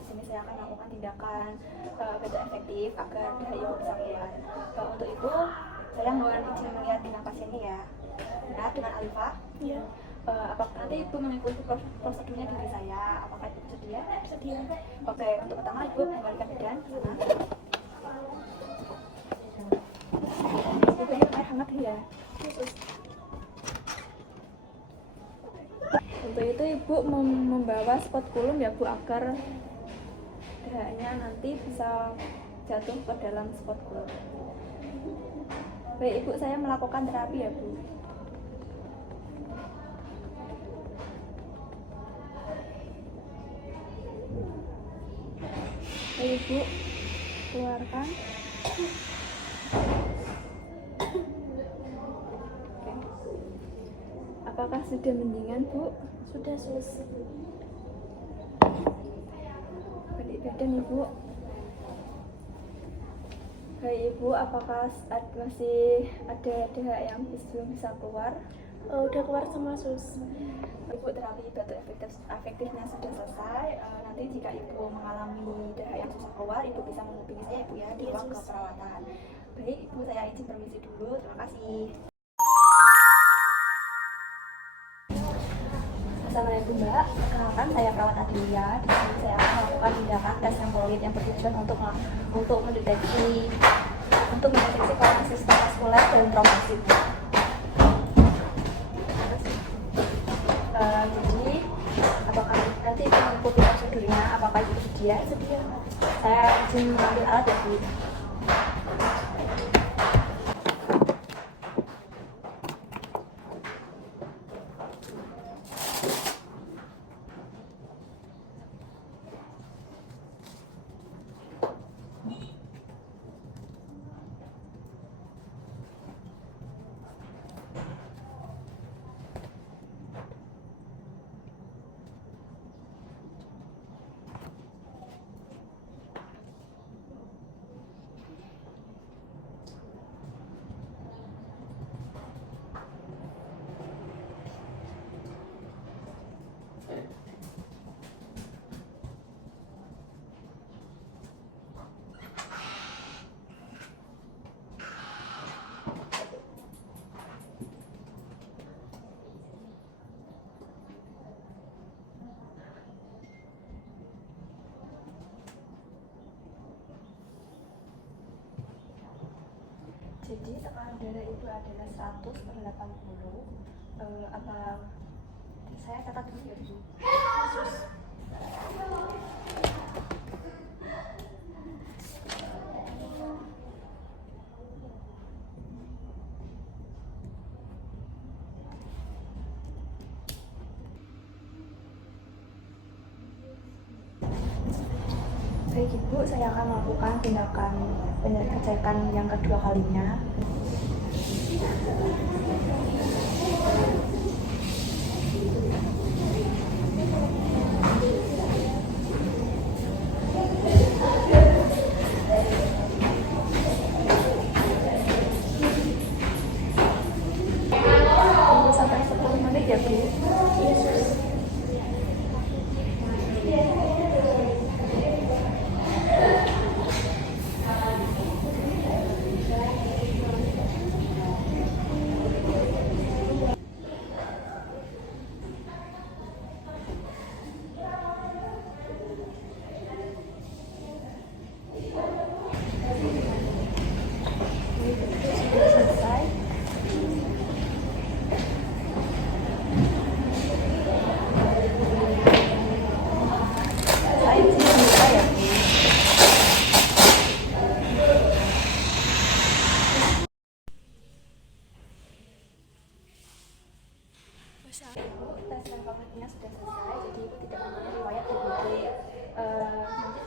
Di sini saya akan melakukan tindakan betul efektif agar darah ibu bisa keluar. Untuk itu saya mohon izin melihat dengan pasiennya ya. Benar dengan Alifa? Iya. Apakah nanti ibu mengikuti prosedurnya dari saya? Apakah ibu bersedia? Bersedia. Oke, untuk pertama ibu mengembalikan badan ke sana. Ibu ini air hangat ya. Untuk itu ibu membawa spot kulum ya bu, agar darahnya nanti bisa jatuh ke dalam spot kulum. Baik ibu, saya melakukan terapi ya bu. Baik ibu, keluarkan. Oke. Apakah sudah mendingan bu? Sudah selesai. Balik badan ibu. Baik ibu, apakah masih ada darah yang belum bisa keluar? Udah keluar semua sus. Ibu, terapi batuk efektifnya sudah selesai. Nanti jika ibu mengalami darah yang susah keluar, ibu bisa menghubungi saya ibu ya di ruang keperawatan. Baik ibu, saya izin permisi dulu. Terima kasih. Assalamualaikum Mbak, perkenalkan saya perawat Adelia. Di sini saya akan melakukan tindakan tes embolit yang bertujuan untuk mendeteksi kelainan sistem vaskuler dan trombosit. Jadi, apakah nanti ibu mengikuti prosedurnya? Apakah ibu bersedia? Bersedia. Saya izin mengambil alat ya Bu. Jadi tekanan darah itu adalah 100/80. Apa saya catat dulu ya Bu? Baik Ibu, saya akan melakukan tindakan pengecekan yang kedua kalinya. Tunggu sampai 10 menit ya Bu. Selesai. Saya izin buka ya Bu. Ibu, tes dan COVID-nya sudah selesai, jadi Ibu tidak mempunyai riwayat DBD. Nanti